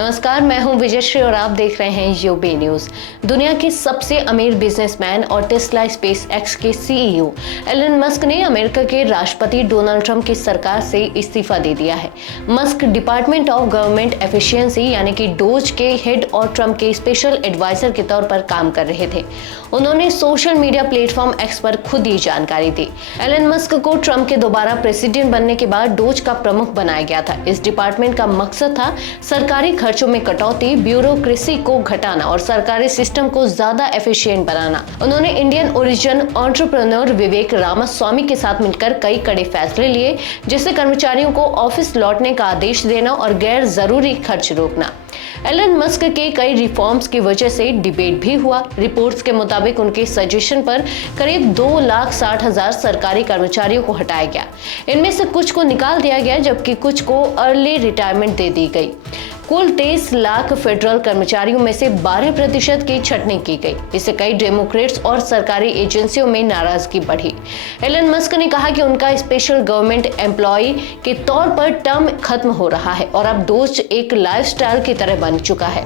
नमस्कार, मैं हूं विजयश्री और आप देख रहे हैं यूबी न्यूज। दुनिया के सबसे अमीर बिजनेसमैन और टेस्ला स्पेस एक्स के सीईओ एलन मस्क ने अमेरिका के राष्ट्रपति डोनाल्ड ट्रंप की सरकार से इस्तीफा दे दिया है। Musk department of government efficiency यानी कि डोज के हेड और ट्रंप के स्पेशल एडवाइजर के तौर पर काम कर रहे थे। उन्होंने सोशल मीडिया प्लेटफॉर्म एक्स पर खुद ये जानकारी दी। एलन मस्क को ट्रंप के दोबारा प्रेसिडेंट बनने के बाद डोज का प्रमुख बनाया गया था। इस डिपार्टमेंट का मकसद था सरकारी खर्चों में कटौती, ब्यूरोक्रेसी को घटाना और सरकारी सिस्टम को ज्यादा एफिशिएंट बनाना। उन्होंने इंडियन ओरिजिन एंटरप्रेन्योर विवेक रामास्वामी के साथ मिलकर कई कड़े फैसले लिए, जैसे कर्मचारियों को ऑफिस लौटने का आदेश देना और गैर जरूरी खर्च रोकना। एलन मस्क के कई रिफॉर्म्स की वजह से डिबेट भी हुआ। रिपोर्ट्स के मुताबिक उनके सजेशन पर करीब 2,60,000 सरकारी कर्मचारियों को हटाया गया। इनमें से कुछ को निकाल दिया गया, जबकि कुछ को अर्ली रिटायरमेंट दे दी गई। कुल 23 लाख फेडरल कर्मचारियों में से 12% की छटनी की गई। इससे कई डेमोक्रेट्स और सरकारी एजेंसियों में नाराजगी बढ़ी। एलन मस्क ने कहा कि उनका स्पेशल गवर्नमेंट एम्प्लॉय के तौर पर टर्म खत्म हो रहा है और अब डोज एक लाइफस्टाइल की तरह बन चुका है।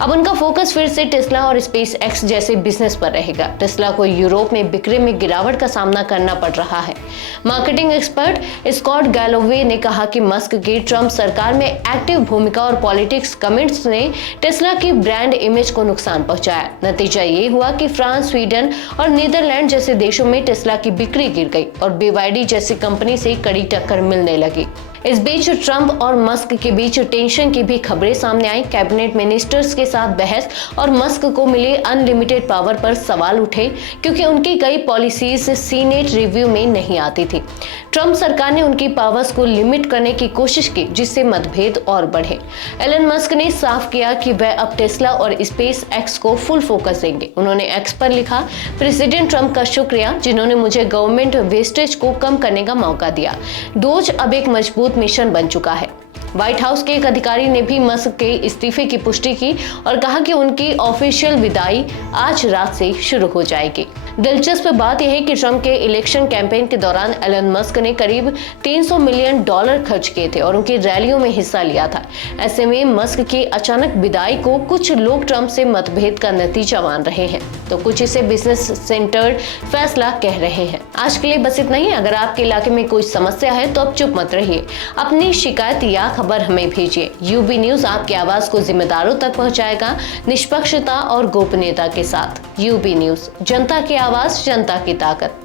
अब उनका फोकस फिर से टेस्ला और स्पेस एक्स जैसे बिजनेस पर रहेगा। टेस्ला को यूरोप में बिक्री में गिरावट का सामना करना पड़ रहा है। मार्केटिंग एक्सपर्ट स्कॉट गैलोवे ने कहा कि मस्क की ट्रंप सरकार में एक्टिव भूमिका और पॉलिटिक्स कमेंट्स ने टेस्ला की ब्रांड इमेज को नुकसान पहुंचाया। नतीजा ये हुआ कि फ्रांस, स्वीडन और नीदरलैंड जैसे देशों में टेस्ला की बिक्री गिर गई और BYD जैसी कंपनी से कड़ी टक्कर मिलने लगी। इस बीच ट्रंप और मस्क के बीच टेंशन की भी खबरें सामने आई। कैबिनेट मिनिस्टर्स के साथ बहस और मस्क को मिले अनलिमिटेड पावर पर सवाल उठे, क्योंकि उनकी कई पॉलिसीज सीनेट रिव्यू में नहीं आती थी। ट्रंप सरकार ने उनकी पावर्स को लिमिट करने की कोशिश की, जिससे मतभेद और बढ़े। एलन मस्क ने साफ किया कि वह अब टेस्ला और स्पेस एक्स को फुल फोकस देंगे। उन्होंने एक्स पर लिखा, प्रेसिडेंट ट्रंप का शुक्रिया जिन्होंने मुझे गवर्नमेंट वेस्टेज को कम करने का मौका दिया। डोज अब एक मजबूत मिशन बन चुका है। व्हाइट हाउस के एक अधिकारी ने भी मस्क के इस्तीफे की पुष्टि की और कहा कि उनकी ऑफिशियल विदाई आज रात से शुरू हो जाएगी। दिलचस्प बात यह है कि ट्रंप के इलेक्शन कैंपेन के दौरान एलन मस्क ने करीब $300 मिलियन खर्च किए थे और उनकी रैलियों में हिस्सा लिया था। ऐसे में मस्क की अचानक विदाई को कुछ लोग ट्रंप से मतभेद का नतीजा मान रहे हैं, तो कुछ इसे बिजनेस सेंटर्ड फैसला कह रहे हैं। आज के लिए बस इतना ही। अगर आपके इलाके में कोई समस्या है तो अब चुप मत रहिए, अपनी शिकायत या खबर हमें भेजिए। यूबी न्यूज आपकी आवाज को जिम्मेदारों तक पहुंचाएगा, निष्पक्षता और गोपनीयता के साथ। यूबी न्यूज, जनता की आवाज, जनता की ताकत।